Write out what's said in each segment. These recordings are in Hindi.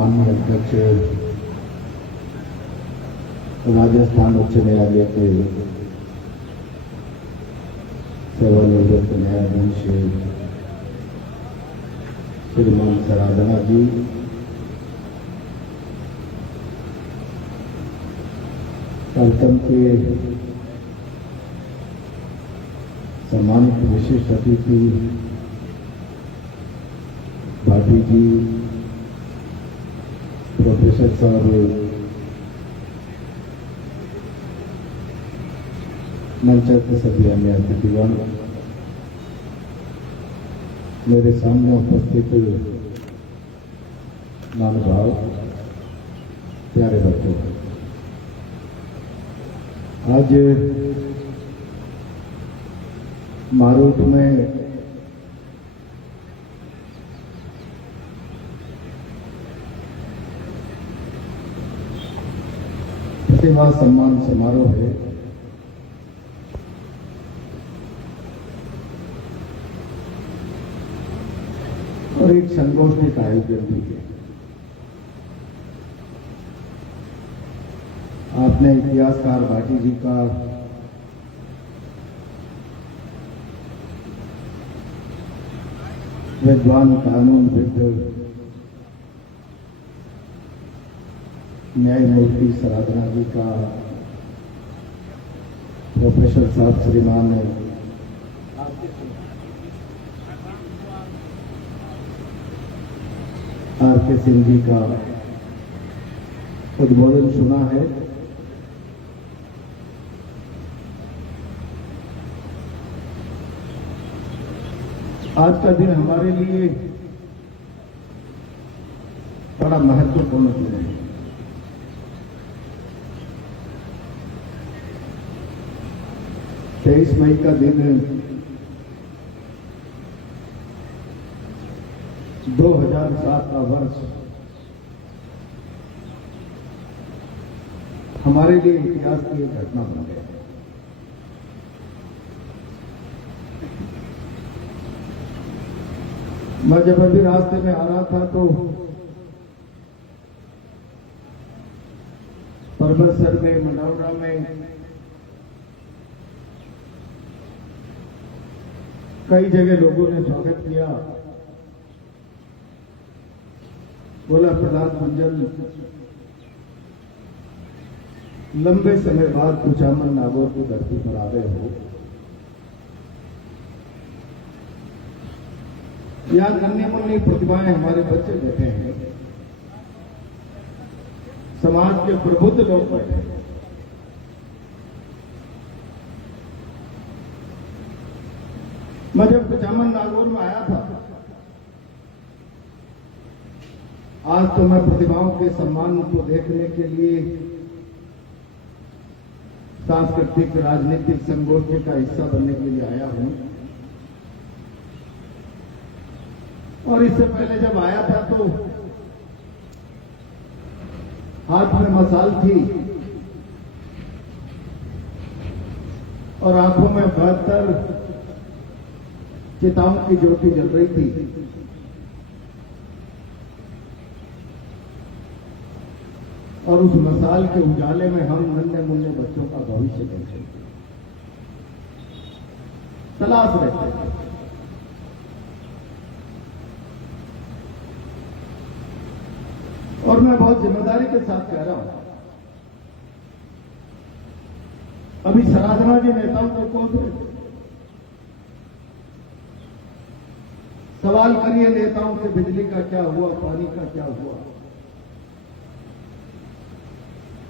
माननीय अध्यक्ष राजस्थान उच्च न्यायालय के सेवानिवृत्त न्यायाधीश श्रीमान सराधना जी, कार्यक्रम के सम्मानित विशिष्ट अतिथि भाटी जी, प्रोफेसर साहब, मंच के सभी अन्य अतिथिगण, मेरे सामने उपस्थित महानुभाव, प्यारे बच्चों, आज मारूट में सेवा सम्मान समारोह है। और एक संगोष्ठी का आयोजन भी है। आपने इतिहासकार भाटी जी का विद्वान कानूनविद न्यायमूर्ति सराधना जी का, प्रोफेसर साहब श्रीमान आर.के. सिंह जी का उद्बोधन सुना है। आज का दिन हमारे लिए बड़ा महत्वपूर्ण दिन है। तेईस मई का दिन 2007 का वर्ष हमारे लिए इतिहास की एक घटना बन गया। मैं जब अभी रास्ते में आ रहा था तो परबतसर में, मंडौरा में, कई जगह लोगों ने स्वागत किया। बोला, प्रहलाद मंजल लंबे समय बाद कुचामन नागौर की धरती पर आ गए हो। यहां नन्ही मुन्नी प्रतिभाएं हमारे बच्चे बैठे हैं, समाज के प्रबुद्ध लोग बैठे हैं। मैं जब कुचामन नागौर में आया था, आज तो मैं प्रतिभाओं के सम्मान को देखने के लिए सांस्कृतिक राजनीतिक संगोष्ठी का हिस्सा बनने के लिए आया हूं। और इससे पहले जब आया था तो हाथ में मसाल थी और आंखों में 72 चिताओं की ज्योति जल रही थी। और उस मसाल के उजाले में हम नन्हे मुन्ने बच्चों का भविष्य देखें तलाश रहते थे। और मैं बहुत जिम्मेदारी के साथ कह रहा हूं, अभी सराधना जी नेताओं को कोस रहे थे। सवाल करिए नेताओं से, बिजली का क्या हुआ, पानी का क्या हुआ।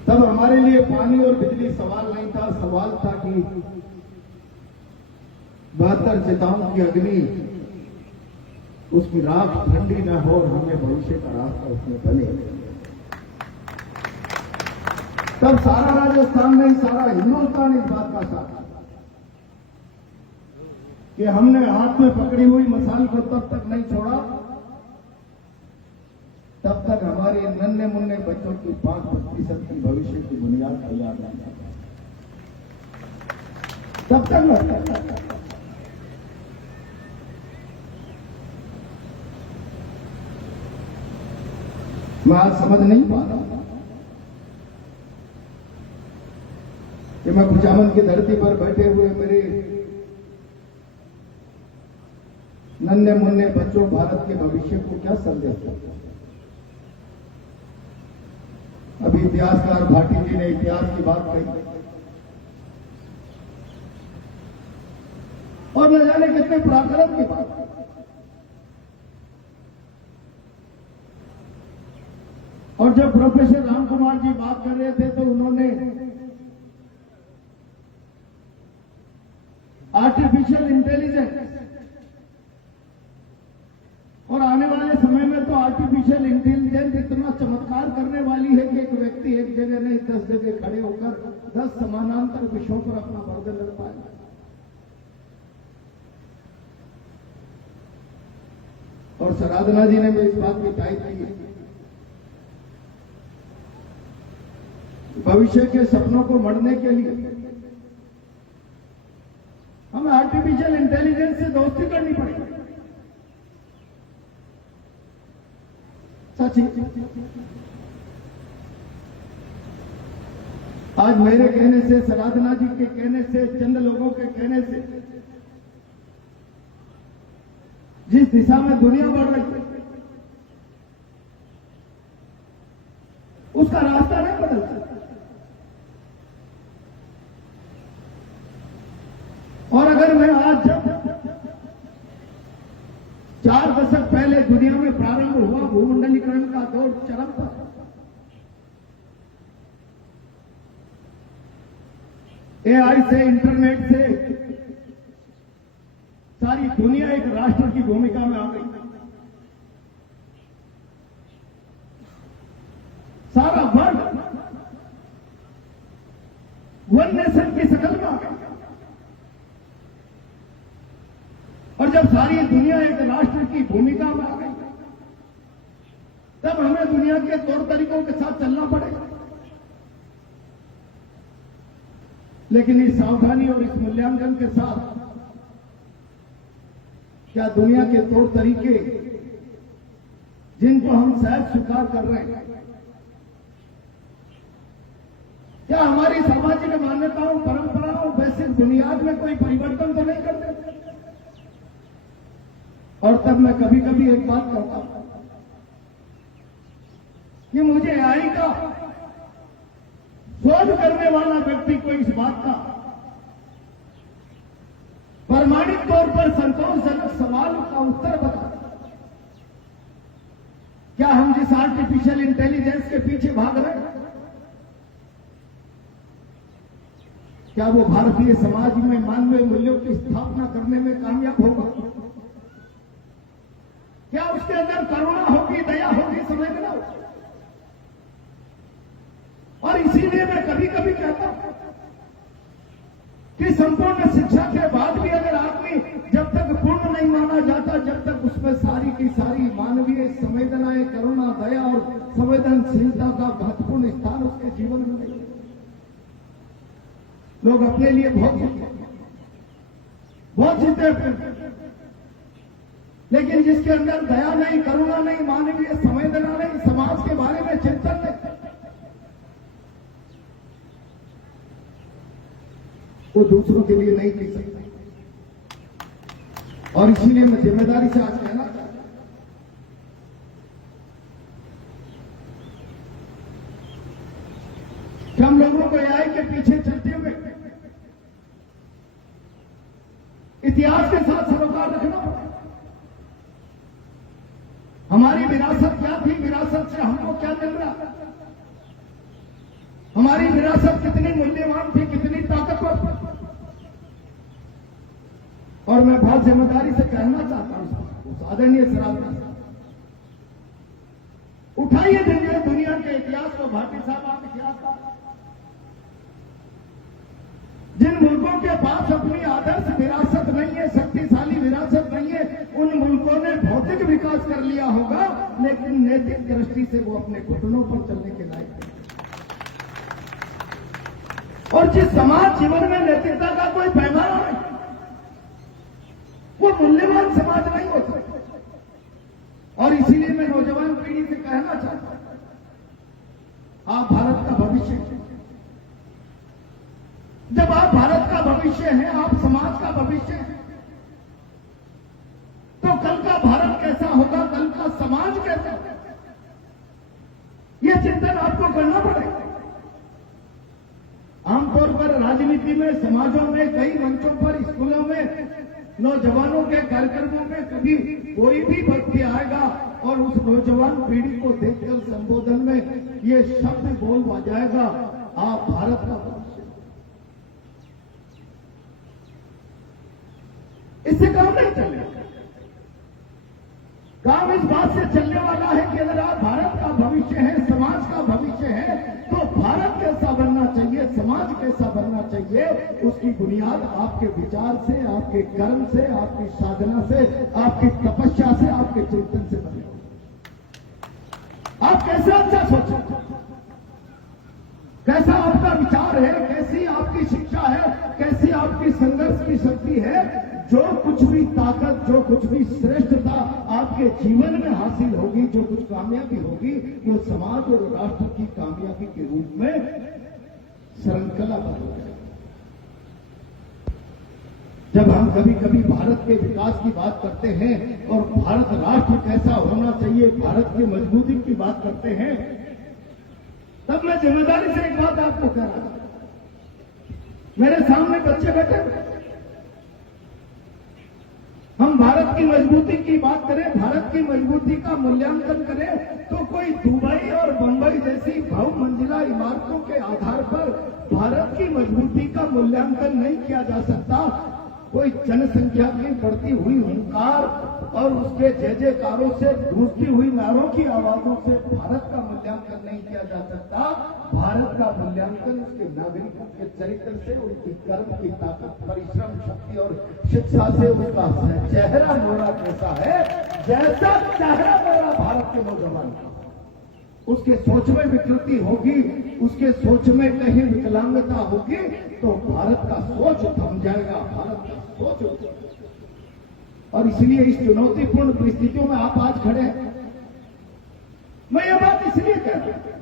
तब हमारे लिए पानी और बिजली सवाल नहीं था, सवाल था कि 72 चिताओं की अग्नि, उसकी राख ठंडी न हो और हमें भविष्य का रास्ता उसमें बने। तब सारा राजस्थान नहीं, सारा हिंदुस्तान इस बात का साथ कि हमने हाथ में पकड़ी हुई मसाल को तब तक नहीं छोड़ा तब तक हमारे नन्हे मुन्ने बच्चों की 5% की भविष्य की बुनियाद तैयार नहीं, तब तक मैं आज समझ नहीं पा रहा कि मैं कुचामन की धरती पर बैठे हुए मेरे नन्हे मुन्ने बच्चों भारत के भविष्य को क्या संदेश देता। अभी इतिहासकार भाटी जी ने इतिहास की बात कही और न जाने कितने पराक्रम की बात। और जब प्रोफेसर राम कुमार जी बात कर रहे थे तो उन्होंने आर्टिफिशियल इंटेलिजेंस और आने वाले समय में तो आर्टिफिशियल इंटेलिजेंस इतना चमत्कार करने वाली है कि एक व्यक्ति एक जगह नहीं 10 जगह खड़े होकर 10 समानांतर विषयों पर अपना वर्णन कर पाएगा। और साधना जी ने भी इस बात की तारीफ की है। भविष्य के सपनों को मढ़ने के लिए हमें आर्टिफिशियल इंटेलिजेंस से दोस्ती करनी पड़ेगी। सच आज मेरे कहने से, साधना जी के कहने से, चंद लोगों के कहने से जिस दिशा में दुनिया बढ़ रही है उसका रास्ता नहीं बदल सकता। और अगर मैं आज 4 दशक पहले दुनिया में प्रारंभ हुआ भूमंडलीकरण का दौर चरम पर, एआई से, इंटरनेट से सारी दुनिया एक राष्ट्र की भूमिका में आ गई। सारा वर्ल्ड वन नेशन की शकल में आ गई। और जब सारी दुनिया एक राष्ट्र की भूमिका में आ गई तब हमें दुनिया के तौर तरीकों के साथ चलना पड़ेगा। लेकिन इस सावधानी और इस मूल्यांकन के साथ क्या दुनिया के तौर तरीके जिनको हम शायद स्वीकार कर रहे हैं, क्या हमारी सामाजिक मान्यताओं, परंपराओं, वैसे बुनियाद में कोई परिवर्तन तो नहीं करते? और तब मैं कभी कभी एक बात कहता हूं कि मुझे एआई का शोध करने वाला व्यक्ति को इस बात का प्रमाणिक तौर पर संतोषजनक सवाल का उत्तर बता। क्या हम जिस आर्टिफिशियल इंटेलिजेंस के पीछे भाग रहे हैं, क्या वो भारतीय समाज में मानवीय मूल्यों की स्थापना करने में कामयाब होगा? क्या उसके अंदर करुणा होगी, दया होगी, संवेदना होगी? और इसीलिए मैं कभी कभी कहता हूं कि संपूर्ण शिक्षा के बाद भी अगर आदमी जब तक पूर्ण नहीं माना जाता, जब तक उसमें सारी की सारी मानवीय संवेदनाएं, करुणा, दया और संवेदनशीलता का महत्वपूर्ण स्थान उसके जीवन में नहीं। लोग अपने लिए बहुत जीते, लेकिन जिसके अंदर दया नहीं, करुणा नहीं, मानवीय संवेदना नहीं, समाज के बारे में चिंतन नहीं, वो दूसरों के लिए नहीं जी सकता। और इसीलिए मैं जिम्मेदारी से आज कहना चाहता हूं कि हम लोगों को एआई के पीछे चलते हुए इतिहास के साथ सरोकार रखना पड़ेगा। हमारी विरासत क्या थी, विरासत से हमको क्या मिल रहा, हमारी विरासत कितनी मूल्यवान थी, कितनी ताकतवर। और मैं बहुत जिम्मेदारी से कहना चाहता हूं उस आदरणीय साधना, उठाइए दुनिया के इतिहास को। भाटी साहब आप इतिहास का, जिन मुल्कों के पास अपनी आदर्श विरासत नहीं है, शक्तिशाली विरासत नहीं है, उन मुल्कों ने भौतिक विकास कर लिया होगा, लेकिन नैतिक दृष्टि से वो अपने घुटनों पर चलने के लायक नहीं। और जिस समाज जीवन में नैतिकता का कोई पैमाना नहीं, वो मूल्यवान समाज नहीं हो सकता। और इसीलिए मैं नौजवान पीढ़ी से कहना चाहता हूं आप भारत का भविष्य हैं। जब आप भारत का भविष्य हैं, आप समाज का भविष्य हैं, तो कल का भारत कैसा होगा, कल का समाज कैसा होगा, यह चिंतन आपको करना पड़ेगा। आमतौर पर राजनीति में, समाजों में, कई मंचों पर, स्कूलों में, नौजवानों के कार्यक्रमों में कभी कोई भी व्यक्ति आएगा और उस नौजवान पीढ़ी को देखकर संबोधन में ये शब्द बोल जाएगा, आप भारत का भविष्य। इससे काम नहीं चलेगा। काम इस बात से चलने वाला है कि अगर आप भारत का भविष्य है, समाज का भविष्य है, तो भारत कैसा बनना चाहिए, समाज कैसा बनना चाहिए, उसकी बुनियाद आपके विचार से, आपके कर्म से, आपकी साधना से, आपकी तपस्या से, आपके चिंतन से बनेगी। आप कैसे अच्छा सोचें, कैसा आपका विचार है, कैसी आपकी शिक्षा है, कैसी आपकी संघर्ष की शक्ति है, जो कुछ भी ताकत, जो कुछ भी श्रेष्ठता आपके जीवन में हासिल होगी, जो कुछ कामयाबी होगी, वो समाज और राष्ट्र की कामयाबी के रूप में श्रृंखला बदल जाएगी। जब हम कभी कभी भारत के विकास की बात करते हैं और भारत राष्ट्र कैसा होना चाहिए, भारत की मजबूती की बात करते हैं, तब मैं जिम्मेदारी से एक बात आपको कह रहा हूं। मेरे सामने बच्चे बैठे, हम भारत की मजबूती की बात करें, भारत की मजबूती का मूल्यांकन करें, तो कोई दुबई और बंबई जैसी बहुमंजिला इमारतों के आधार पर भारत की मजबूती का मूल्यांकन नहीं किया जा सकता। कोई जनसंख्या की बढ़ती हुई हुंकार और उसके जय जयकारों से गूंजती हुई नारों की आवाजों से भारत का मूल्यांकन नहीं किया जा सकता। भारत का मूल्यांकन उसके नागरिकों के चरित्र से, उनकी कर्म की ताकत, परिश्रम शक्ति और शिक्षा से, उसका चेहरा मोड़ा कैसा है, जैसा चेहरा मोड़ा भारत के नौजवान का, उसके सोच में विकृति होगी, उसके सोच में कहीं विकलांगता होगी, तो भारत का सोच थम जाएगा, भारत का सोच। और इसलिए इस चुनौतीपूर्ण परिस्थितियों में आप आज खड़े हैं। मैं ये बात इसलिए कहता हूं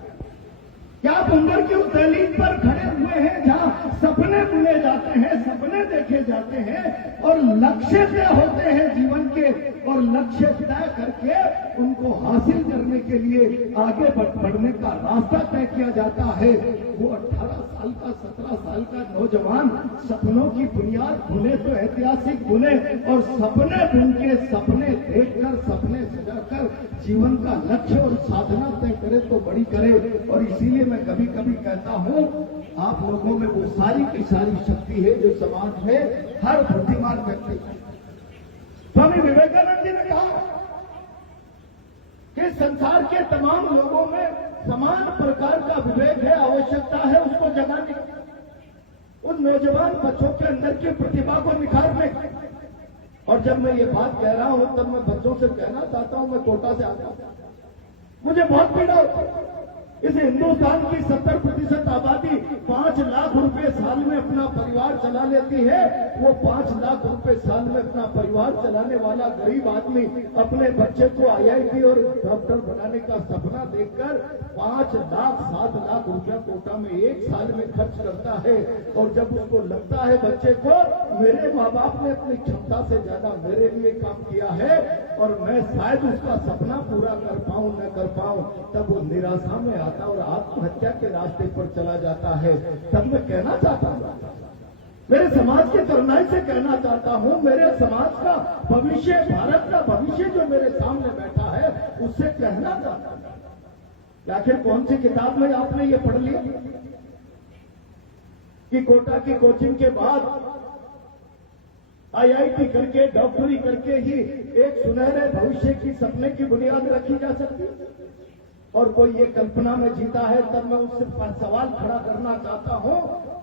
कि आप उम्र की उस दहलीज पर खड़े हुए हैं जहां सपने बुने जाते हैं, सपने देखे जाते हैं और लक्ष्य तय होते हैं जीवन के, और लक्ष्य तय करके उनको हासिल करने के लिए आगे बढ़ने का रास्ता तय किया जाता है। वो 18 साल का, 17 साल का नौजवान सपनों की बुनियाद बुने तो ऐतिहासिक बुने, और सपने बुन के, सपने देखकर, सपने सजाकर जीवन का लक्ष्य और साधना तय करे तो बड़ी करे। और इसीलिए मैं कभी कभी कहता हूं, आप लोगों में वो सारी की सारी शक्ति है जो समाज में हर बुद्धिमान व्यक्ति। स्वामी विवेकानंद जी ने कहा कि संसार के तमाम लोगों में समान प्रकार का विवेक है, आवश्यकता है उसको जगाने, उन नौजवान बच्चों के अंदर की प्रतिभा को निखारने। और जब मैं ये बात कह रहा हूं तब मैं बच्चों से कहना चाहता हूं, मैं कोटा से आता हूं, मुझे बहुत पीड़ा होती है। इस हिंदुस्तान की 70% आबादी 5 लाख रुपए साल में अपना परिवार चला लेती है। वो 5 लाख रुपए साल में अपना परिवार चलाने वाला गरीब आदमी अपने बच्चे को IIT और डॉक्टर बनाने का सपना देखकर 5 लाख 7 लाख रुपया कोटा में एक साल में खर्च करता है। और जब उसको लगता है बच्चे को, मेरे माँ बाप ने अपनी क्षमता से ज्यादा मेरे लिए काम किया है और मैं शायद उसका सपना पूरा कर पाऊं न कर पाऊं, तब वो निराशा में आता और आत्महत्या के रास्ते पर चला जाता है। तब मैं कहना चाहता हूं, मेरे समाज के तरुणाई से कहना चाहता हूं, मेरे समाज का भविष्य, भारत का भविष्य जो मेरे सामने बैठा है, उससे कहना चाहता हूं। आखिर कौन सी किताब में आपने ये पढ़ लिया कि कोटा की कोचिंग के बाद IIT करके, डॉक्टरी करके ही एक सुनहरे भविष्य की सपने की बुनियाद रखी जा सकती है? और कोई ये कल्पना में जीता है, तब मैं उससे सवाल खड़ा करना चाहता हूं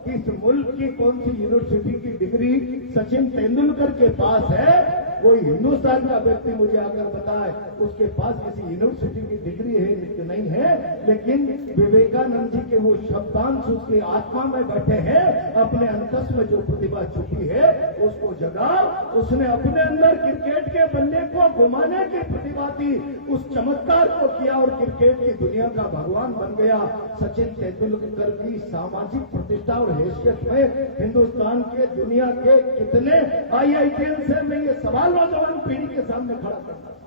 कि इस मुल्क की कौन सी यूनिवर्सिटी की डिग्री सचिन तेंदुलकर के पास है? कोई हिंदुस्तान का व्यक्ति मुझे अगर बताए उसके पास किसी यूनिवर्सिटी की डिग्री है कि नहीं है, लेकिन विवेकानंद जी के वो शब्दांश उसकी आत्मा में बैठे हैं। अपने अंतस में जो प्रतिभा छुपी है उसको जगा। उसने अपने अंदर क्रिकेट के बल्ले को घुमाने की प्रतिभा थी, उस चमत्कार को किया और क्रिकेट की दुनिया का भगवान बन गया। सचिन तेंदुलकर की सामाजिक प्रतिष्ठा और हैसियत में हिंदुस्तान के दुनिया के कितने IITian से मैं ये सवाल नौजवान पीढ़ी के सामने खड़ा करता था।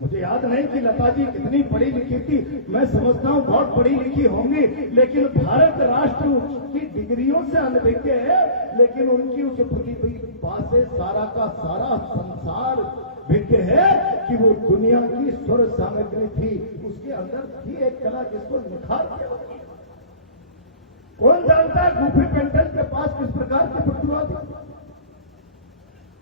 मुझे याद नहीं कि लता जी कितनी पढ़ी लिखी थी, मैं समझता हूं बहुत पढ़ी लिखी होंगी, लेकिन भारत राष्ट्र की डिग्रियों से अनभिज्ञ है। लेकिन उनकी उस प्रतिभा से सारा का सारा संसार भिज्ञ है कि वो दुनिया की स्वर सामग्री थी, उसके अंदर थी एक कला जिसको निखार किया। कौन जानता है गुफी पेंटल के पास किस प्रकार की प्रतिभा थी,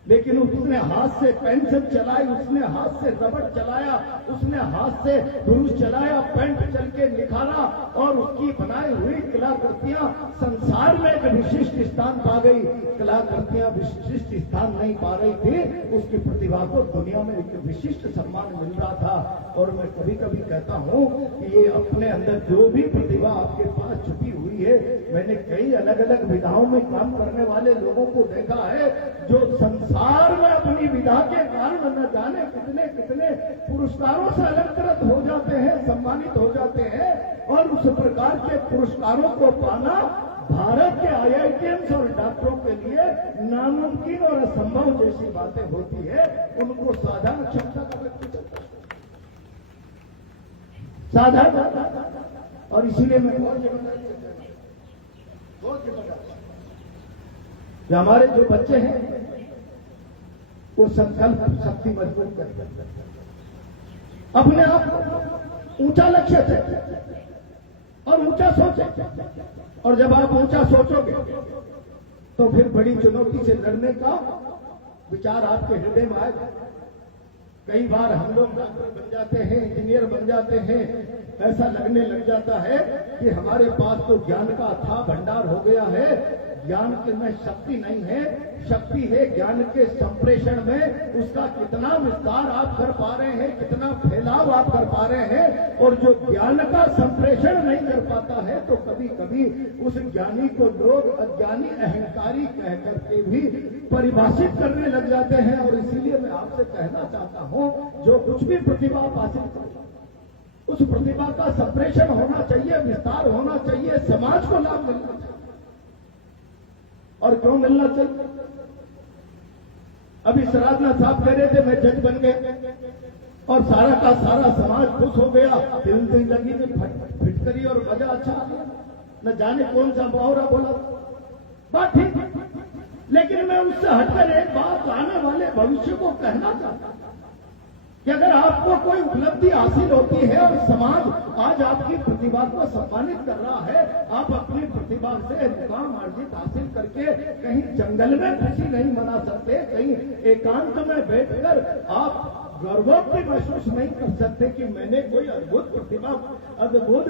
लेकिन उसने हाथ से पेंसिल चलाई, उसने हाथ से रबड़ चलाया, उसने हाथ से ब्रश चलाया, पेंट चल के निखारा और उसकी बनाई हुई कलाकृतियां संसार में एक विशिष्ट स्थान पा गई। कलाकृतियां विशिष्ट स्थान नहीं पा रही थी, उसकी प्रतिभा को दुनिया में एक विशिष्ट सम्मान मिल रहा था। और मैं कभी कभी कहता हूं कि ये अपने अंदर जो भी प्रतिभा आपके पास छुपी हुई है, मैंने कई अलग अलग विधाओं में काम करने वाले लोगों को देखा है जो संसार में अपनी विधा के कारण न जाने कितने कितने पुरस्कारों से अलंकृत हो जाते हैं, सम्मानित हो जाते हैं। और उस प्रकार के पुरस्कारों को पाना भारत के IITians और डॉक्टरों के लिए नामुमकिन और असंभव जैसी बातें होती है। उनको साधारण क्षमता का व्यक्ति चलता है, साधारण। और इसीलिए मैं जो हमारे जो बच्चे हैं वो संकल्प शक्ति मजबूत करते, अपने आप को ऊंचा लक्ष्य है और ऊंचा सोचे। और जब आप ऊंचा सोचोगे तो फिर बड़ी चुनौती से लड़ने का विचार आपके हृदय में आएगा। कई बार हम लोग डॉक्टर बन जाते हैं, इंजीनियर बन जाते हैं, ऐसा लगने लग जाता है कि हमारे पास तो ज्ञान का अथाह भंडार हो गया है। ज्ञान के में शक्ति नहीं है, शक्ति है ज्ञान के संप्रेषण में। उसका कितना विस्तार आप कर पा रहे हैं, कितना फैलाव आप कर पा रहे हैं। और जो ज्ञान का संप्रेषण नहीं कर पाता है तो कभी कभी उस ज्ञानी को लोग अज्ञानी अहंकारी कह करके भी परिभाषित करने लग जाते हैं। और इसीलिए मैं आपसे कहना चाहता हूं, जो कुछ भी प्रतिभा आप हासिल करें उस प्रतिभा का संप्रेषण होना चाहिए, विस्तार होना चाहिए, समाज को लाभ मिलना चाहिए। और क्यों मिलना चाहिए? अभी सराधना साहब कह रहे थे मैं जज बन गए और सारा का सारा समाज खुश हो गया, दिल लगी में फिटकरी और मजा अच्छा आ गया। न जाने कौन सा मुहावरा बोला, बात ठीक, लेकिन मैं उससे हटकर एक बात आने वाले भविष्य को कहना चाहता हूं कि अगर आपको कोई उपलब्धि हासिल होती है और समाज आज आपकी प्रतिभा को सम्मानित कर रहा है, आप अपनी प्रतिभा से मुकाम अर्जित हासिल करके कहीं जंगल में खुशी नहीं मना सकते, कहीं एकांत में बैठकर आप गर्वोक्ति महसूस नहीं कर सकते कि मैंने कोई अद्भुत प्रतिभा, अद्भुत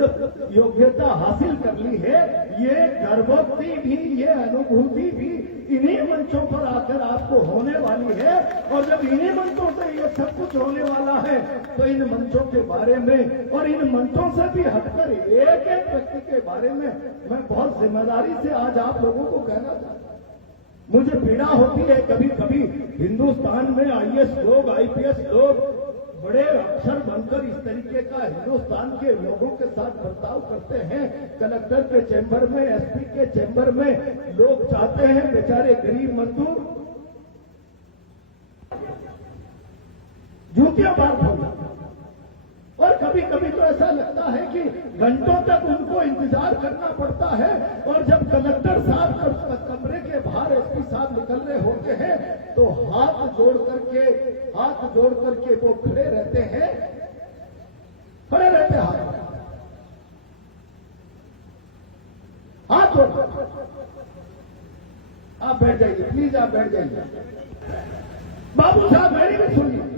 योग्यता हासिल कर ली है। ये गर्वोक्ति भी, ये अनुभूति भी इन्हीं मंचों पर आकर आपको होने वाली है। और जब इन्हीं मंचों से ये सब कुछ होने वाला है तो इन मंचों के बारे में और इन मंचों से भी हटकर एक एक व्यक्ति के बारे में मैं बहुत जिम्मेदारी से आज आप लोगों को कहना चाहता हूं। मुझे पीड़ा होती है कभी कभी हिंदुस्तान में IAS लोग, IPS लोग बड़े अफसर बनकर इस तरीके का हिंदुस्तान के लोगों के साथ बर्ताव करते हैं। कलेक्टर के चैम्बर में, SP के चैम्बर में लोग जाते हैं, बेचारे गरीब मजदूर जूतियां बात होना। और कभी कभी तो ऐसा लगता है कि घंटों तक उनको इंतजार करना पड़ता है। और जब कलेक्टर साहब कमरे के बाहर SP साहब निकल रहे होते हैं तो हाथ जोड़ करके वो खड़े रहते हैं, हाथ जोड़। आप बैठ जाइए प्लीज, आप बैठ जाइए। बाबू साहब मेरी भी सुनिए।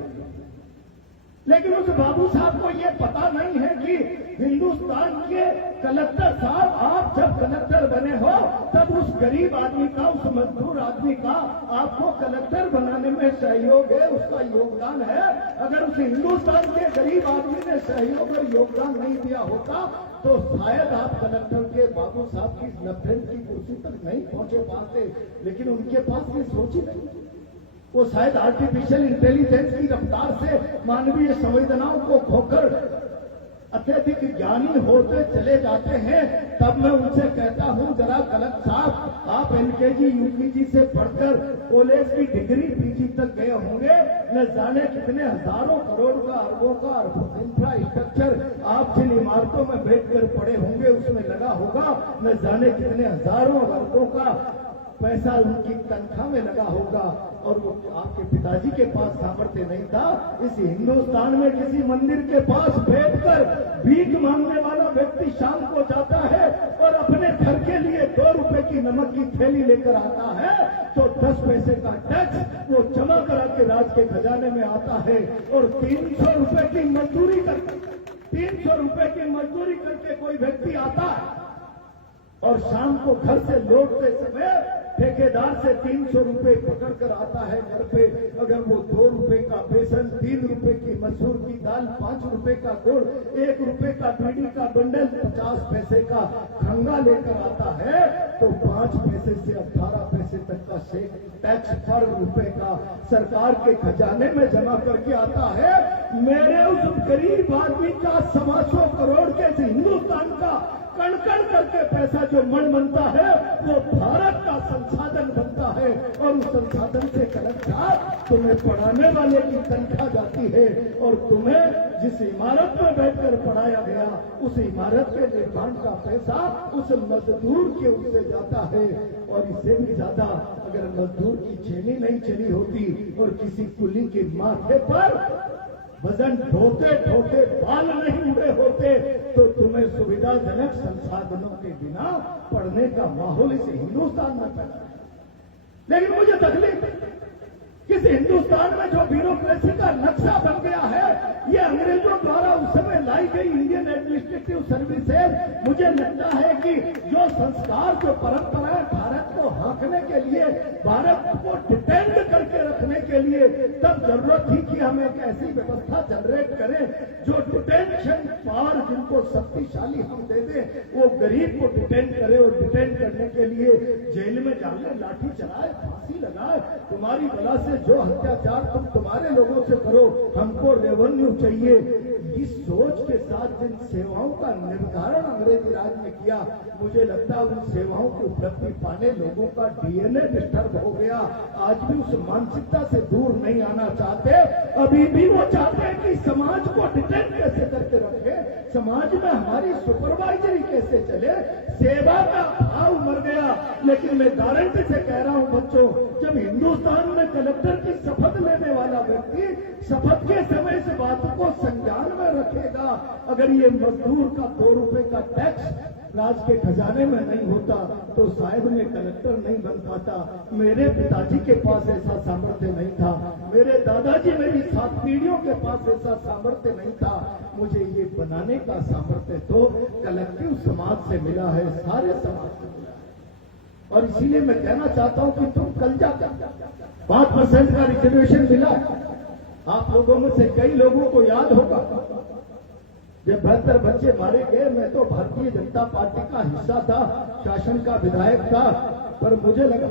लेकिन उस बाबू साहब को यह पता नहीं है कि कि हिंदुस्तान के कलेक्टर साहब, आप जब कलेक्टर बने हो तब उस गरीब आदमी का, उस मजदूर आदमी का आपको कलेक्टर बनाने में सहयोग है, उसका योगदान है। अगर उस हिंदुस्तान के गरीब आदमी ने सहयोग और योगदान नहीं दिया होता तो शायद आप कलेक्टर के बाबू साहब की लेफ्टिनेंट की कुर्सी तक नहीं पहुंचे पाते। लेकिन उनके पास ये सोच ही नहीं, वो शायद आर्टिफिशियल इंटेलिजेंस की रफ्तार से मानवीय संवेदनाओं को खोकर अत्यधिक ज्ञानी होते चले जाते हैं। तब मैं उनसे कहता हूं, जरा कलेक्टर साहब, आप एलकेजी यूकेजी से पढ़कर कॉलेज की डिग्री पीजी तक गए होंगे, न जाने कितने हजारों करोड़ का, अरबों का इंफ्रास्ट्रक्चर आप जिन इमारतों में बैठकर पड़े होंगे उसमें लगा होगा, न जाने कितने हजारों अरबों का पैसा उनकी तनख्वाह में लगा होगा। और वो आपके पिताजी के पास सामर्थ्य नहीं था। इस हिंदुस्तान में किसी मंदिर के पास बैठकर भीख मांगने वाला व्यक्ति शाम को जाता है और अपने घर के लिए 2 रुपए की नमक की थैली लेकर आता है तो 10 पैसे का टैक्स वो जमा करा के राज्य के खजाने में आता है। और 300 रुपए की मजदूरी करके, 300 रुपए की मजदूरी करके कोई व्यक्ति आता है और शाम को घर से लौटते समय ठेकेदार से 300 रुपए पकड़ कर आता है घर पे। अगर वो 2 रुपए का बेसन, 3 रुपए की मसूर की दाल, 5 रुपए का गुड़, 1 रुपए का बीड़ी का बंडल, 50 पैसे का खंगा लेकर आता है तो 5 पैसे से 18 पैसे तक का टैक्स पर रुपए का सरकार के खजाने में जमा करके आता है। मेरे उस गरीब आदमी का 125 करोड़ के हिंदुस्तान का कण कण करके पैसा जो मन बनता है वो भारत का संसाधन बनता है। और उस संसाधन से कलेक्टर तुम्हें पढ़ाने वाले की तनख्वाह जाती है और तुम्हें जिस इमारत में बैठकर पढ़ाया गया उस इमारत के निर्माण का पैसा उस मजदूर के उससे जाता है। और इससे भी ज्यादा अगर मजदूर की चेनी नहीं चली होती और किसी कुली के माथे पर वजन ढोते ढोते बाल नहीं उड़े होते तो तुम्हें सुविधाजनक संसाधनों के बिना पढ़ने का माहौल इस हिंदुस्तान में पैदा है। लेकिन मुझे तकलीफ किस हिंदुस्तान में जो ब्यूरोक्रेसी का नक्शा बन गया है, ये अंग्रेजों द्वारा उस समय लाई गई इंडियन एडमिनिस्ट्रेटिव सर्विसेज, मुझे लगता है कि जो संस्कार, जो परंपराएं भारत को हाँकने के लिए, भारत को डिपेंड करके रखने के लिए तब जरूरत थी कि हम एक ऐसी व्यवस्था जनरेट करें जो डिटेंशन पावर जिनको शक्तिशाली हम दे दें वो गरीब को डिटेंड करे। और डिटेंड करने के लिए जेल में डाले, लाठी चलाए, फांसी लगाए, तुम्हारी बला से जो अत्याचार तुम तुम्हारे लोगों से करो, हमको रेवेन्यू चाहिए। इस सोच के साथ जिन सेवाओं का निर्धारण अंग्रेजी राज में किया, मुझे लगता है उन सेवाओं की उपलब्धि पाने लोगों का डीएनए डिस्टर्ब हो गया। आज भी उस मानसिकता से दूर नहीं आना चाहते। अभी भी वो चाहते हैं कि समाज को डिटेन कैसे करके रखे, समाज में हमारी सुपरवाइजरी कैसे चले, सेवा का भाव मर गया। लेकिन मैं गारंटी से कह रहा हूं बच्चों, जब हिंदुस्तान में कलेक्टर की शपथ लेने वाला व्यक्ति शपथ के समय से बात को संज्ञान में रखेगा, अगर ये मजदूर का 2 रुपए का टैक्स राज्य के खजाने में नहीं होता तो शायद मैं कलेक्टर नहीं बन पाता। मेरे पिताजी के पास ऐसा सामर्थ्य नहीं था, मेरे दादाजी मेरी 7 पीढ़ियों के पास ऐसा सामर्थ्य नहीं था। मुझे ये बनाने का सामर्थ्य तो कलेक्टिव समाज से मिला है, सारे समाज से मिला है। और इसीलिए मैं कहना चाहता हूं कि तुम कल जाकर 5% का रिजर्वेशन मिला। आप लोगों में से कई लोगों को याद होगा जब 72 बच्चे मारे गए, मैं तो भारतीय जनता पार्टी का हिस्सा था, शासन का विधायक था, पर मुझे लगा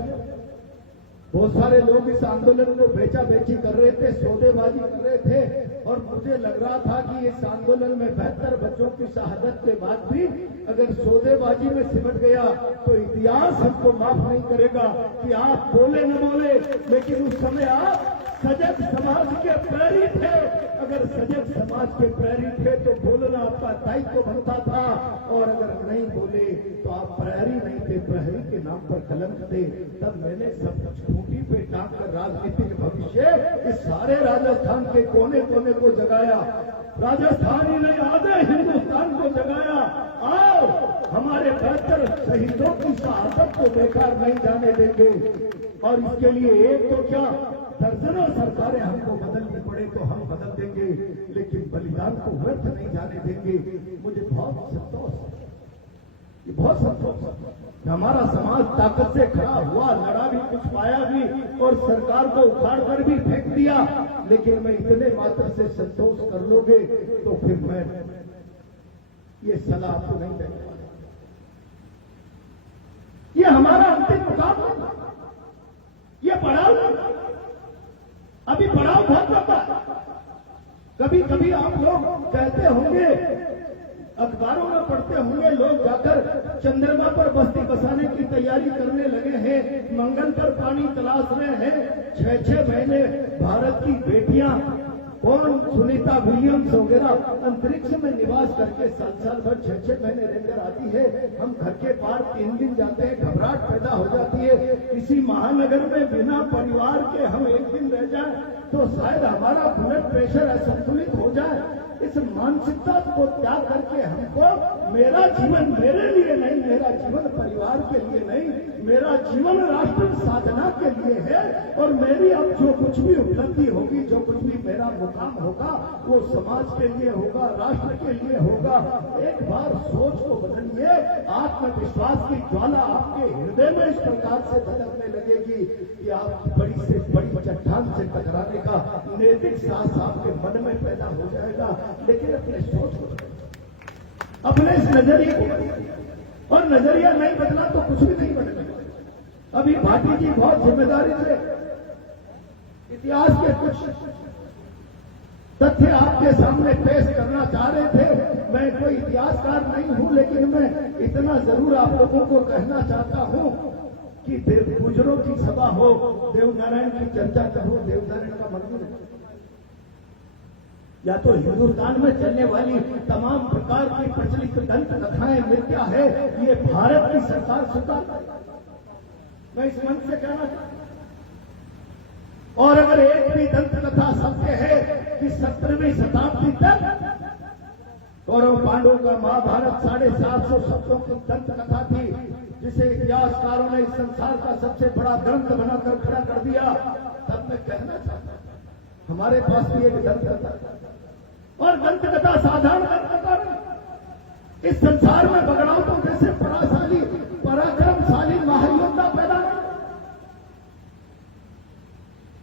बहुत सारे लोग इस आंदोलन को बेचा बेची कर रहे थे, सौदेबाजी कर रहे थे। और मुझे लग रहा था कि इस आंदोलन में 72 बच्चों की शहादत के बाद भी अगर सौदेबाजी में सिमट गया तो इतिहास हमको माफ नहीं करेगा कि आप बोले न बोले, लेकिन उस समय आप सजग समाज के प्रहरी थे। अगर सजग समाज के प्रहरी थे तो बोलना आपका दायित्व बनता था, और अगर नहीं बोले तो आप प्रहरी नहीं थे, प्रहरी के नाम पर कलंक थे। तब मैंने सब कुछ खूंटी पे टांग कर राजनीतिक भविष्य इस सारे राजस्थान के कोने कोने को जगाया। राजस्थान ही नहीं, आधे हिंदुस्तान को जगाया। आओ, हमारे 72 शहीदों की शहादत को बेकार नहीं जाने देंगे। और इसके लिए एक तो क्या, दर्जनों सरकारें हमको बदलनी पड़े तो हम बदल देंगे, लेकिन बलिदान को व्यर्थ नहीं जाने देंगे। मुझे बहुत संतोष है, ये बहुत संतोष है कि हमारा समाज ताकत से खड़ा हुआ, लड़ा भी, कुछ पाया भी और सरकार को उखाड़ कर भी फेंक दिया। लेकिन मैं इतने मात्र से संतोष कर लोगे तो फिर मैं ये सलाह आपको नहीं देंगे। ये हमारा अंतिम मुकाबला, ये पड़ाव अभी पड़ाव बहुत लंबा है। कभी कभी आप लोग कहते होंगे, अखबारों में पढ़ते होंगे, लोग जाकर चंद्रमा पर बस्ती बसाने की तैयारी करने लगे हैं, मंगल पर पानी तलाश रहे हैं। 6-6 महीने भारत की बेटियां, कौन सुनीता विलियम्स वगैरह अंतरिक्ष में निवास करके साल भर 6-6 महीने रहकर आती है। हम घर के पार 3 दिन जाते हैं, घबराहट पैदा हो जाती है। किसी महानगर में बिना परिवार के हम 1 दिन रह जाए तो शायद हमारा ब्लड प्रेशर असंतुलित हो जाए। इस मानसिकता को त्याग करके हमको मेरा जीवन मेरे लिए नहीं, मेरा जीवन परिवार के लिए नहीं, मेरा जीवन राष्ट्र साधना के लिए है। और मेरी अब जो कुछ भी उपलब्धि होगी, जो कुछ भी मेरा मुकाम होगा, वो समाज के लिए होगा, राष्ट्र के लिए होगा। एक बार सोच को बदलिए, आत्मविश्वास की ज्वाला आपके हृदय में इस प्रकार से बदलने लगेगी कि आप बड़ी से बड़ी चट्टान से टकराने का नैतिक साहस आपके मन में पैदा हो जाएगा। लेकिन अपने सोच को, अपने इस नजरिए को, और नजरिया नहीं बदला तो कुछ भी नहीं बदलेगा। अभी भाटी जी बहुत जिम्मेदारी से इतिहास के कुछ तथ्य आपके सामने पेश करना चाह रहे थे। मैं कोई इतिहासकार नहीं हूं, लेकिन मैं इतना जरूर आप लोगों को कहना चाहता हूं कि गुजरों की सभा हो, देवनारायण की चर्चा करो। देवनारायण का मंदिर है, या तो हिंदुस्तान में चलने वाली तमाम प्रकार की प्रचलित दंत कथाएं मिथ्या है, ये भारत की सरकार स्वीकार। मैं इस मंच से कहना चाहता हूं, और अगर एक भी दंत कथा सत्य है कि 17वीं शताब्दी तक कौरव पांडवों का महाभारत 750 शब्दों की दंत कथा थी, जिसे इतिहासकारों ने इस संसार का सबसे बड़ा ग्रंथ बनाकर खड़ा कर दिया, तब मैं कहना चाहता हूं हमारे पास भी एक दंत कथा, और दंत कथा साधारण दंत कथा नहीं। इस संसार में बगड़ाउतों जैसे पराक्रमशाली महायोद्धा पैदा नहीं।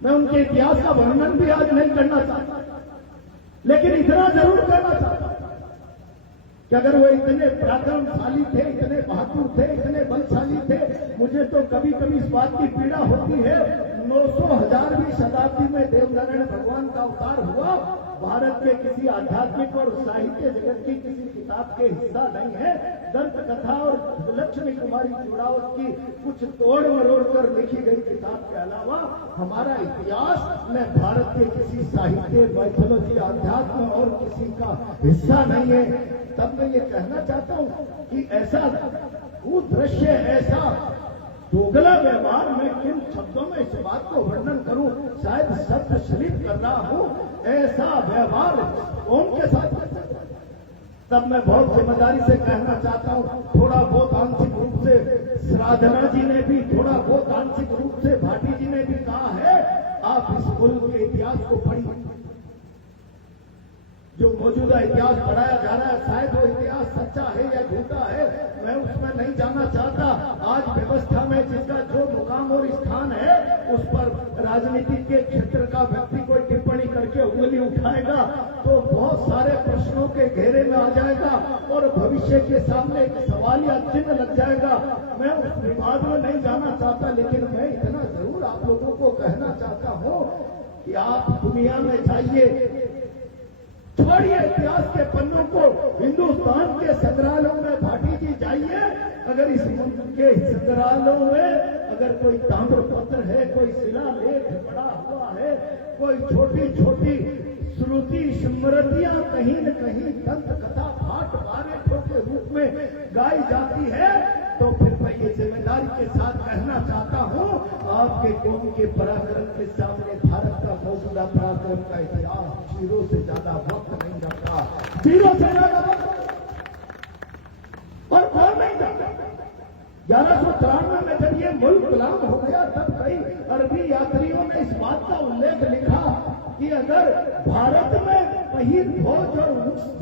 मैं उनके इतिहास का वर्णन भी आज नहीं करना चाहता, लेकिन इतना जरूर कहना चाहता कि अगर वो इतने पराक्रमशाली थे, इतने बहादुर थे, इतने बलशाली थे, मुझे तो कभी कभी इस बात की पीड़ा होती है। 900,000वीं शताब्दी में देवनारायण भगवान का अवतार हुआ, भारत के किसी आध्यात्मिक और साहित्य जगत की किसी किताब के हिस्सा नहीं है। दंत कथा और लक्ष्मी कुमारी चुड़ावत की कुछ तोड़ मरोड़ कर लिखी गई किताब के अलावा हमारा इतिहास में भारत के किसी साहित्य, माइथोलॉजी, अध्यात्म और किसी का हिस्सा नहीं है। तब मैं ये कहना चाहता हूं कि ऐसा दृश्य, ऐसा दोगला व्यवहार, मैं किन शब्दों में इस बात को वर्णन करूं, शायद शब्द शरीफ कर रहा हूं, ऐसा व्यवहार कौन के साथ कर सकता है? तब मैं बहुत जिम्मेदारी से कहना चाहता हूं, थोड़ा बहुत आंशिक रूप से साधना जी ने भी, थोड़ा बहुत आंशिक रूप से भाटी जी ने भी कहा है, आप इस मुल्क के इतिहास को पढ़िए। जो मौजूदा इतिहास पढ़ाया जा रहा है, शायद वो इतिहास सच्चा है या झूठा है, मैं उसमें नहीं जाना चाहता। आज व्यवस्था में जिसका जो मुकाम और स्थान है, उस पर राजनीति के क्षेत्र का व्यक्ति कोई टिप्पणी करके उंगली उठाएगा तो बहुत सारे प्रश्नों के घेरे में आ जाएगा और भविष्य के सामने एक सवालिया चिन्ह लग जाएगा। मैं उस विवाद में नहीं जाना चाहता, लेकिन मैं इतना जरूर आप लोगों को कहना चाहता हूं कि आप दुनिया में जाइए, छोड़िए इतिहास के पन्नों को, हिंदुस्तान के संग्रहालयों में भाटी जी जाइए, अगर इस मुल्क के संग्रहालयों में अगर कोई ताम्रपत्र है, कोई शिलालेख पड़ा हुआ है, कोई छोटी छोटी श्रुति स्मृतियां कहीं न कहीं दंत कथा पाठ वारेठों के रूप में गाई जाती है, तो फिर मैं ये जिम्मेदारी के साथ कहना चाहता हूं, आपके कौम के पराक्रम के सामने भारत का मौजूदा पराक्रम का इतिहास जीरो से ज्यादा वक्त नहीं रखता, जीरो से ज्यादा वक्त और कौन नहीं जाता। 1193 में जब ये मुल्क गुलाम हो गया, तब कई अरबी यात्रियों ने इस बात का उल्लेख लिखा कि अगर भारत में महीर भोज और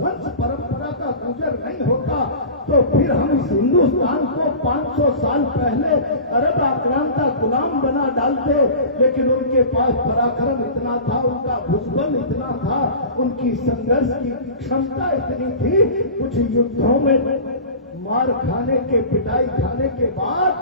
वंश परंपरा का गुजर नहीं होता तो फिर हम इस हिंदुस्तान को 500 साल पहले अरब आक्रांता गुलाम बना डालते। लेकिन उनके पास पराक्रम इतना था, उनका भुजबल इतना था, उनकी संघर्ष की क्षमता इतनी थी। कुछ युद्धों में मार खाने के, पिटाई खाने के बाद,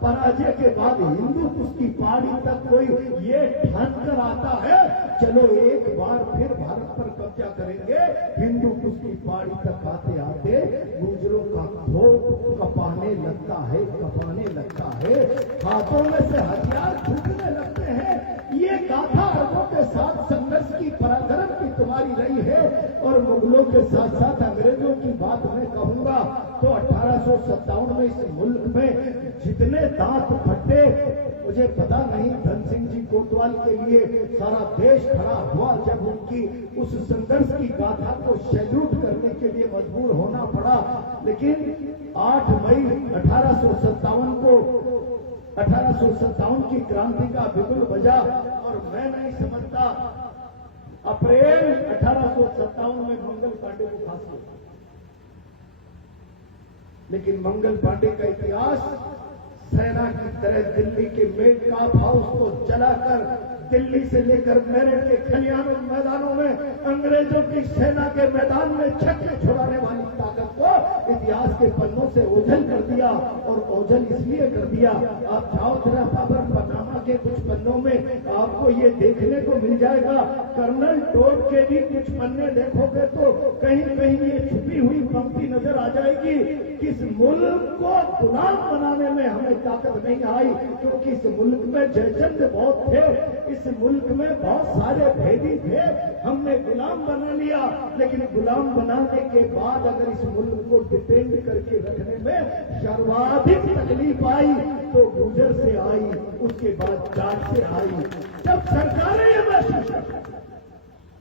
पराजय के बाद हिंदू उसकी पहाड़ी तक कोई ये ठान कर आता है चलो एक बार फिर भारत पर कब्जा करेंगे। हिंदू उसकी पहाड़ी तक आते आते गुजरों का भोग कपाने लगता है, हाथों में से हथियार छूटने लगते हैं। ये गाथा अरबों के साथ संघर्ष की, पराक्रम की तुम्हारी रही है। और मुगलों के साथ साथ अंग्रेजों की बात मैं कहूंगा तो 1857 में इस मुल्क में जितने दांत फटे, मुझे पता नहीं, धन सिंह जी कोतवाल के लिए सारा देश खड़ा हुआ जब उनकी उस संघर्ष की गाथा को सैल्यूट करने के लिए मजबूर होना पड़ा। लेकिन 8 मई 1857 की क्रांति का बिगुल बजा और मैं नहीं समझता अप्रैल 1857 में मंगल पांडे को फांसी हुई। लेकिन मंगल पांडे का इतिहास सेना की तरह दिल्ली के मेडकाप हाउस को जलाकर दिल्ली से लेकर मेरठ के खलिहानों मैदानों में अंग्रेजों की सेना के मैदान में छक्के छुड़ाने वाली ताकत को इतिहास के पन्नों से ओझल कर दिया। और ओझल इसलिए कर दिया, आप जाओ जरा बाबर पनामा के कुछ पन्नों में आपको ये देखने को मिल जाएगा। कर्नल टोड के भी कुछ पन्ने देखोगे तो कहीं कहीं ये छुपी हुई पंक्ति नजर आ जाएगी कि इस मुल्क को गुलाम बनाने में हमें ताकत नहीं आई, क्योंकि इस मुल्क में जयचंद बहुत थे, इस मुल्क में बहुत सारे भेदी थे, हमने गुलाम बना लिया। लेकिन गुलाम बनाने के बाद अगर इस मुल्क को डिपेंड करके रखने में सर्वाधिक तकलीफ आई तो गुजर से आई, उसके बाद जाट से आई। जब सरकारें ये महसूस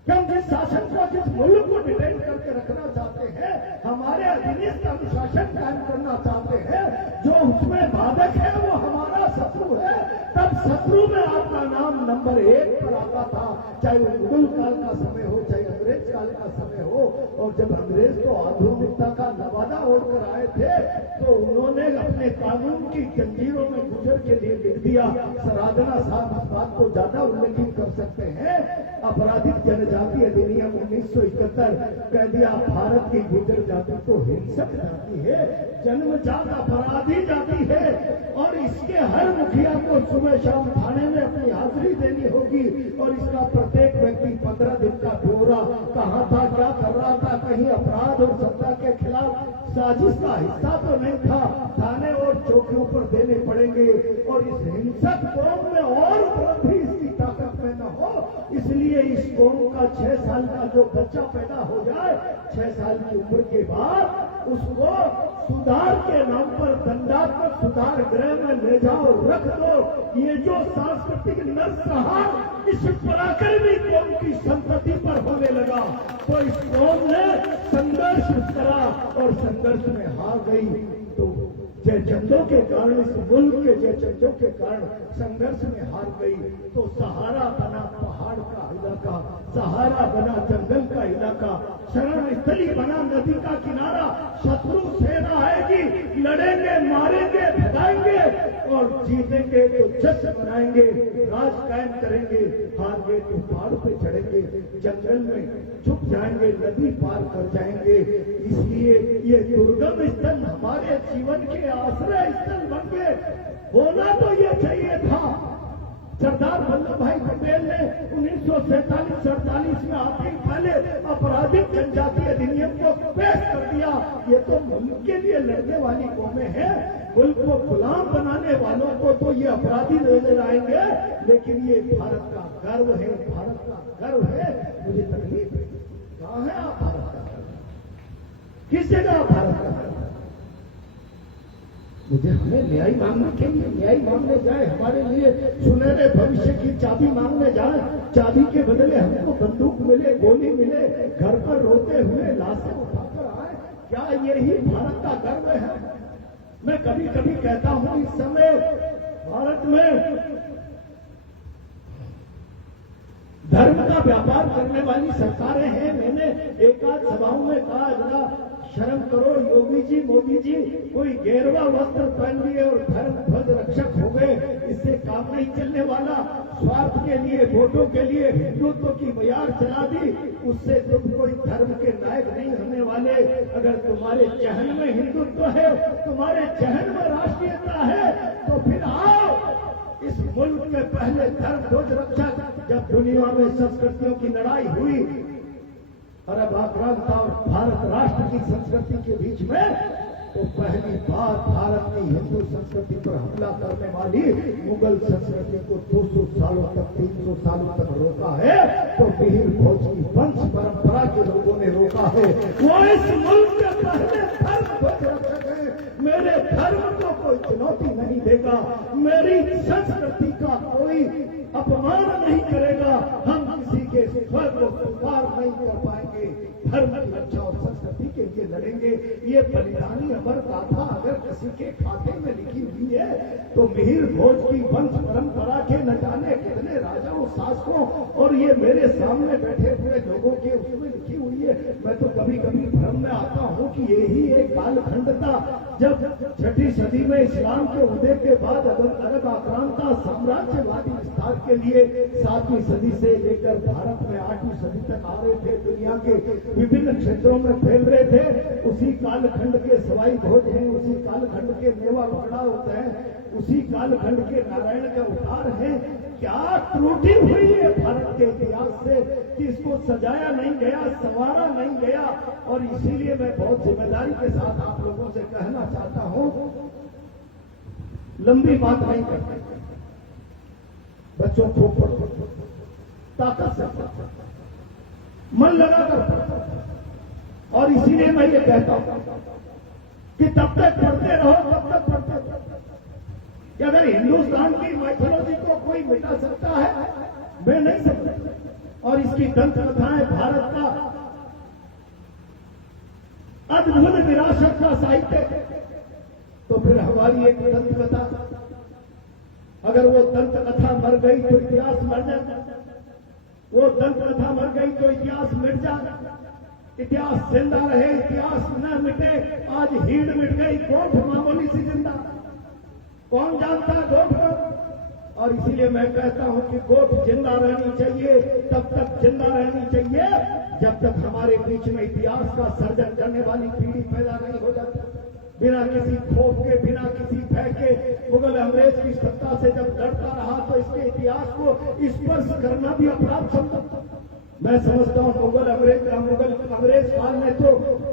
कि हम जिस शासन को, जिस मुल्क को डिपेंड करके रखना चाहते हैं, हमारे अधीनस्थ अनुशासन कायम करना चाहते हैं, जो उसमें बाधक है वो हमारा शत्रु है, तब शत्रु में आपका नाम नंबर 1 पर आता था। चाहे वो मुगल काल का समय हो, चाहे अंग्रेज काल का समय हो। और जब अंग्रेज तो आधुनिकता का नवादा ओढ़कर आए थे तो उन्होंने अपने कानून की जंजीरों में गुजर के लिए लिख दिया। सरादना साहब इस बात को ज्यादा उल्लेखित कर सकते हैं। आपराधिक जनजाति अधिनियम 1971 कह दिया भारत की गुजर जाति तो हिंसक जाति है, जन्मजात अपराधी जाति है और इसके हर मुखिया को सुबह शाम थाने में अपनी हाजिरी देनी होगी। और इसका प्रत्येक व्यक्ति 15 दिन का ब्यौरा, कहाँ था, क्या कर रहा था, कहीं अपराध और सत्ता के खिलाफ साजिश का हिस्सा तो नहीं था, थाने और चौकियों पर देने पड़ेंगे। और इस हिंसक कौम में और वृद्धि इसकी ताकत में न हो, इसलिए इस कौम का 6 साल का जो बच्चा पैदा हो जाए, 6 साल की उम्र के बाद उसको सुधार के नाम पर दंडात्मक सुधार गृह में ले जाओ, रख दो। ये जो सांस्कृतिक नरसंहार इस पराक्रमी कौम की संपत्ति पर होने लगा तो इस कौम ने संघर्ष करा और संघर्ष में हार गई। तो जयचंदों के कारण, इस मुल्क के जयचंदों के कारण संघर्ष में हार गई। तो सहारा बना पहाड़ का इलाका, सहारा बना जंगल का इलाका, शरण स्थली बना नदी का किनारा। शत्रु सेना आएगी, लड़ेंगे, मारेंगे, भगाएंगे और जीतेंगे तो जश्न मनाएंगे, राज कायम करेंगे। हार गए तो पहाड़ पे चढ़ेंगे, जंगल में छुप जाएंगे, नदी पार कर जाएंगे। इसलिए ये दुर्गम स्थल हमारे जीवन के आश्रय स्थल बन गए। होना तो ये चाहिए था। सरदार वल्लभ भाई पटेल ने 1947-48 में आते ही पहले आपराधिक जनजाति अधिनियम को पेश कर दिया। ये तो मुल्क के लिए लड़ने वाली कौमें हैं, मुल्क को गुलाम बनाने वालों को तो ये अपराधी नजर आएंगे, लेकिन ये भारत का गर्व है, भारत का गर्व है। मुझे तकलीफ है, कहाँ है आप भारत का गर्व, किस जगह भारत का गर्व? मुझे हमें न्याय मांगने के लिए न्याय मांगने जाए, हमारे लिए सुनहरे भविष्य की चाबी मांगने जाए, चाबी के बदले हमको बंदूक मिले, गोली मिले, घर पर रोते हुए लाशें उठाकर आए, क्या यही भारत का गर्व है? मैं कभी कभी कहता हूं इस समय भारत में धर्म का व्यापार करने वाली सरकारें हैं। मैंने एक आध सभाओं में कहा, जरा शर्म करो योगी जी, मोदी जी, कोई गेरुआ वस्त्र पहन लिए और धर्म ध्वज रक्षक हो गए, इससे काम नहीं चलने वाला। स्वार्थ के लिए, वोटों के लिए हिंदुत्व की मयार चला दी, उससे तुम कोई धर्म के नायक नहीं होने वाले। अगर तुम्हारे चहन में हिंदुत्व है, तुम्हारे चहन में राष्ट्रीयता है, तो फिर आओ इस मुल्क में पहले धर्म ध्वज रक्षक। जब दुनिया में संस्कृतियों की लड़ाई हुई, अरब आक्रांता और भारत राष्ट्र की संस्कृति के बीच में, तो पहली बार भारत की हिंदू संस्कृति पर हमला करने वाली मुगल संस्कृति को 200 सालों तक, 300 सालों तक रोका है, तो मिहिर भोज की वंश परंपरा के लोगों ने रोका है। वो इस मुल्क के पहले धर्म ध्वज रक्षक है। मेरे धर्म को कोई चुनौती नहीं देगा, मेरी संस्कृति का कोई अपमान नहीं करेगा, हम किसी के स्वर को स्वीकार नहीं कर पाएंगे। धर्म की रक्षा और संस्कृति के लिए लड़ेंगे। ये बलिदानी अमर गाथा अगर किसी के खाते में लिखी हुई है, तो मिहिर भोज की वंश परंपरा के न जाने कितने राजाओं, शासकों और ये मेरे सामने बैठे हुए लोगों के उसमें लिखी हुई है। मैं तो कभी कभी भ्रम में आता हूँ कि यही एक कालखंड था जब 6वीं सदी में इस्लाम के उदय के बाद अरब आक्रांता साम्राज्यवादी विस्तार के लिए 7वीं सदी से लेकर भारत में 8वीं सदी तक आ रहे थे, दुनिया के विभिन्न क्षेत्रों में फैल रहे थे। उसी कालखंड के सवाई भोज हैं, उसी कालखंड के मेवा पकड़ा होता है, उसी कालखंड के नारायण का अवतार है। क्या त्रुटि हुई है भारत के इतिहास से कि इसको सजाया नहीं गया, संवारा नहीं गया। और इसीलिए मैं बहुत जिम्मेदारी के साथ आप लोगों से कहना चाहता हूं, लंबी बात नहीं करते, बच्चों को पढ़ो, ताकत से मन लगाकर। और इसीलिए मैं ये कहता हूं कि तब तक पढ़ते रहो, तब तक पढ़ते रहो कि अगर हिंदुस्तान की माइथोलॉजी को कोई मिटा सकता है, मैं नहीं सकता। और इसकी दंत कथाएं भारत का अद्भुत विरासत का साहित्य, तो फिर हमारी एक दंत कथा, अगर वो दंत कथा मर गई तो इतिहास मर जाए, वो दंत कथा मर गई तो इतिहास मिट जाए। इतिहास जिंदा रहे, इतिहास न मिटे। आज हीड़ मिट गई, गोठ मामूली सी जिंदा, कौन जानता गोठ को। और इसीलिए मैं कहता हूं कि गोठ जिंदा रहनी चाहिए, तब तक जिंदा रहनी चाहिए जब तक हमारे बीच में इतिहास का सर्जन करने वाली पीढ़ी पैदा नहीं हो जाती। बिना किसी खौफ के, बिना किसी भय के मुगल अंग्रेज की सत्ता से जब लड़ता रहा, तो इसके इतिहास को स्पर्श करना भी अपराध समझता। मैं समझता हूं मुगल अंग्रेज काल ने तो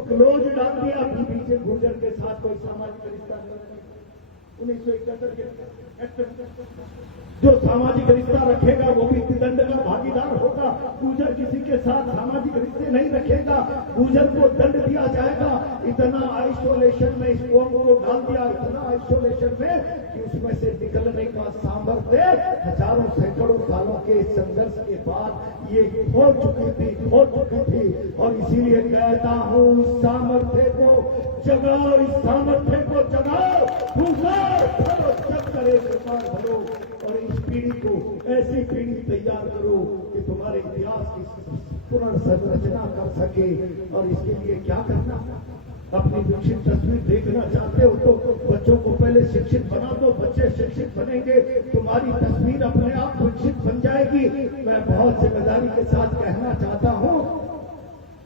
क्लोज डाल दिया, पीछे गुर्जर के साथ कोई सामाजिक रिश्ता नहीं। 1971 के जो सामाजिक रिश्ता रखेगा वो भी दंड का भागीदार होगा। गुर्जर किसी के साथ सामाजिक रिश्ते नहीं रखेगा, गुर्जर को दंड दिया जाएगा। इतना आइसोलेशन में इस कौम को डाल दिया, इतना आइसोलेशन में कि उसमें से निकलने का सामर्थ्य हजारों सैकड़ों सालों के संघर्ष के बाद ये हो चुकी थी। और इसीलिए कहता हूं, इस सामर्थ्य को जगाओ, इस सामर्थ्य को जगाओ, जब करे भलो। और इस पीढ़ी को ऐसी पीढ़ी तैयार करो कि तुम्हारे इतिहास की पुनर्संरचना कर सके। और इसके लिए क्या करना, अपनी विकसित तस्वीर देखना चाहते हो तो बच्चों को पहले शिक्षित बना दो, बच्चे शिक्षित बनेंगे, तुम्हारी तस्वीर अपने आप विकसित बन जाएगी। मैं बहुत जिम्मेदारी के साथ कहना चाहता हूं।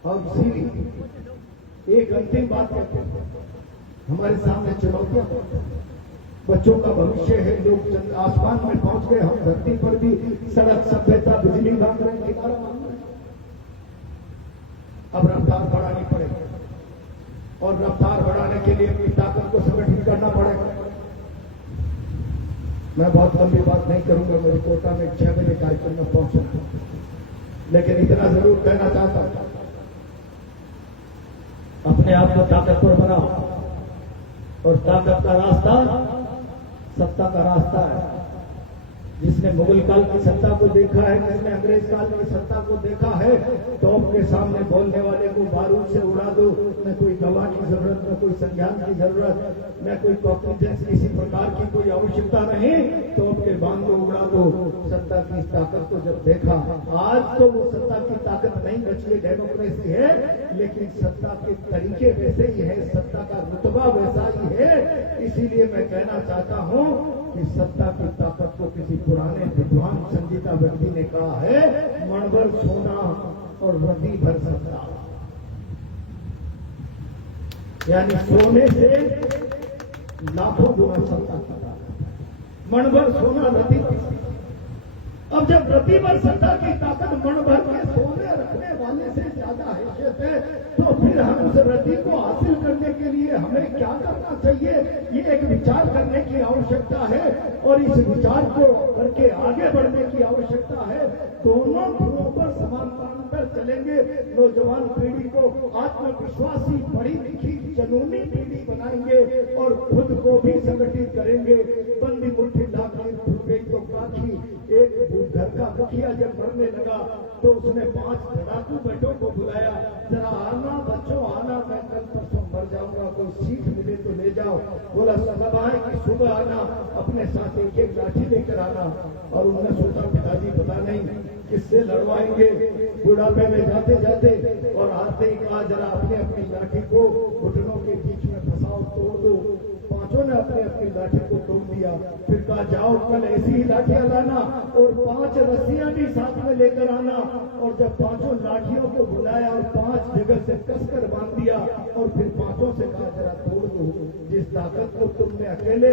और इसीलिए एक अंतिम बात कहते हैं, हमारे सामने चुनौतियां, बच्चों का भविष्य है। लोग आसमान में पहुंच गए, हम धरती पर भी सड़क, सभ्यता, बिजली मांग रहे हैं, किनारा मांग रहे हैं। अब रफ्तार बढ़ानी पड़ेगी और रफ्तार बढ़ाने के लिए अपनी ताकत को संगठित करना पड़ेगा। मैं बहुत लंबी बात नहीं करूंगा, मेरी कोटा में 6 बजे कार्यक्रम में पहुंचा, लेकिन इतना जरूर कहना चाहता हूं, अपने आप को ताकतवर बनाओ। और ताकत का रास्ता सत्ता का रास्ता है। जिसने मुगल काल की सत्ता को देखा है, जिसने अंग्रेज काल की सत्ता को देखा है, तो अपने सामने बोलने वाले को बारूद से उड़ा दो, न कोई दवा की जरूरत, न कोई कोई संज्ञान की जरूरत, न कोई कॉग्निजेंस, किसी प्रकार की कोई आवश्यकता नहीं। तो अपने बांध को उड़ा दो। सत्ता की ताकत को जब देखा, आज तो वो सत्ता की ताकत नहीं बची, डेमोक्रेसी है, लेकिन सत्ता के तरीके वैसे ही है, सत्ता का रुतबा वैसा ही है। इसीलिए मैं कहना चाहता हूं कि सत्ता की ताकत को किसी पुराने विद्वान संजीता व्यक्ति ने कहा है, मणभर सोना और रति भर सत्ता, यानी सोने से लाखों गुना सत्ता की ताकत। मणभर सोना रति भर सत्ता। अब जब रति भर सत्ता की ताकत मणभर में सोने रखने वाले से ज्यादा हैसियत है, तो फिर हम उस रति को हासिल करने के लिए हमें क्या करना चाहिए, ये एक विचार करने की आवश्यकता है। और इस विचार को करके आगे बढ़ने की आवश्यकता है। दोनों गुरुओं पर समान बांध पर चलेंगे। नौजवान पीढ़ी को आत्मविश्वासी, पढ़ी लिखी, जनूनी पीढ़ी बनाएंगे और खुद को भी संगठित करेंगे। बंदी मुट्ठी लाकर फूट गई तो काठी। एक घर का मुखिया जब मरने लगा तो उसने 5 लड़ाकू बेटों को बुलाया, जरा आना बच्चों आना, मैं कल परसों मर जाऊंगा, कोई सीख मिले तो ले जाओ। बोला सब आए कि सुबह आना, अपने साथ एक एक लाठी लेकर आना। और उन्होंने सोचा पिताजी पता नहीं किससे लड़वाएंगे, बुढ़ापे में जाते जाते। और आते ही कहा जरा अपने अपनी लाठी को घुटनों के बीच में फंसाओ, तोड़ दो। पांचों ने अपने अपनी लाठी को तोड़ दिया। फिर कहा जाओ कल ऐसी ही लाठियां लाना और 5 रस्सियां भी साथ में लेकर आना। और जब 5 लाठियों को बुलाया और 5 जगह से कसकर बांध दिया और फिर 5 से कहा जरा तोड़ दो। जिस ताकत को तुमने अकेले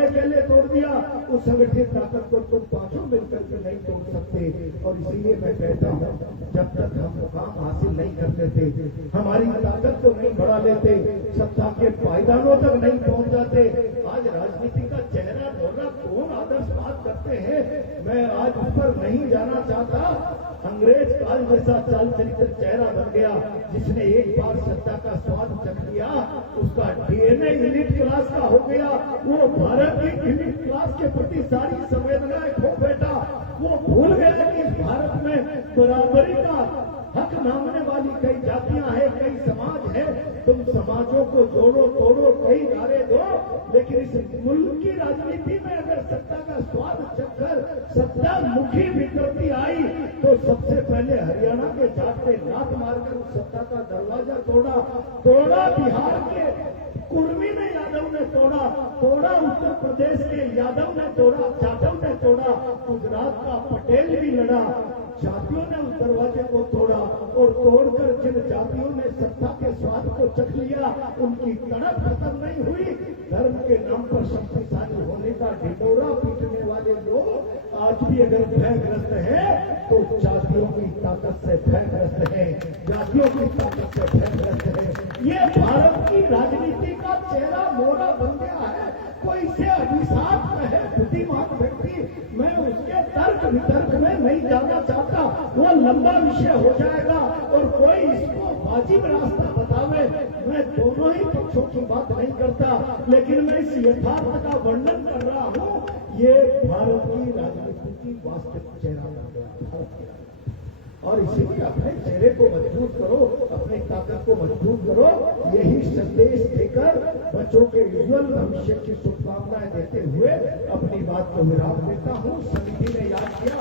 अकेले तोड़ दिया, उस संगठित ताकत को तुम 5 मिलकर के नहीं तोड़ सकते। और इसीलिए मैं कहता हूँ, जब तक हम मुकाम हासिल नहीं करते थे, हमारी ताकत को नहीं बढ़ा लेते, सत्ता के पायदानों तक नहीं पहुंच जाते, आज राजनीति का चेहरा ढोला कौन आदर्शवाद करते हैं, मैं आज उस पर नहीं जाना चाहता। अंग्रेज काल जैसा चाल चरित्र चेहरा बन गया, जिसने एक बार सत्ता का स्वाद चख लिया, उसका डीएनए एलीट क्लास का हो गया। वो भारत की एलीट क्लास के प्रति सारी संवेदनाएं खो बैठा। वो भूल गया कि इस भारत में बराबरी का हक मांगने वाली कई जातियां हैं, कई समाज है। तुम समाजों को जोड़ो तोड़ो, कई नारे दो, लेकिन इस मुल्क की राजनीति में अगर सत्ता का स्वाद चखकर सत्ता मुखी विकृति आई, तो सबसे पहले हरियाणा के जाट ने लात मारकर उस सत्ता का दरवाजा तोड़ा बिहार के कुर्मी ने, यादव ने तोड़ा, उत्तर प्रदेश के यादव ने तोड़ा, जाटव ने तोड़ा, गुजरात का पटेल भी लड़ा। जातियों ने उस दरवाजे को तोड़ा और तोड़कर जिन जातियों ने सत्ता के स्वाद को चख लिया, उनकी तड़प खत्म नहीं हुई। धर्म के नाम पर शक्तिशाली होने का ढिंढोरा पीटने वाले लोग आज भी अगर भयग्रस्त है, तो जातियों की ताकत से भयग्रस्त है, जातियों की ताकत से भयग्रस्त है। ये भारत की राजनीति का चेहरा मोड़ा बन गया है। कोई इसे अभिशाप कहे बुद्धिमान व्यक्ति, मैं उसके तर्क वितर्क में नहीं जाना चाहता, वो लंबा विषय हो जाएगा। और कोई इसको वाजिब रास्ता बतावे, मैं दोनों ही पक्षों की बात नहीं करता, लेकिन मैं इस यथार्थ का वर्णन कर रहा हूँ। ये भारत की राजनीति की वास्तविक चेहरा बन गया भारत की। और इसीलिए अपने चेहरे को मजबूत करो, अपनी ताकत को मजबूत करो। यही संदेश देकर बच्चों के उज्जवल भविष्य की शुभकामनाएं देते हुए अपनी बात को विराम देता हूँ। समिति ने याद किया।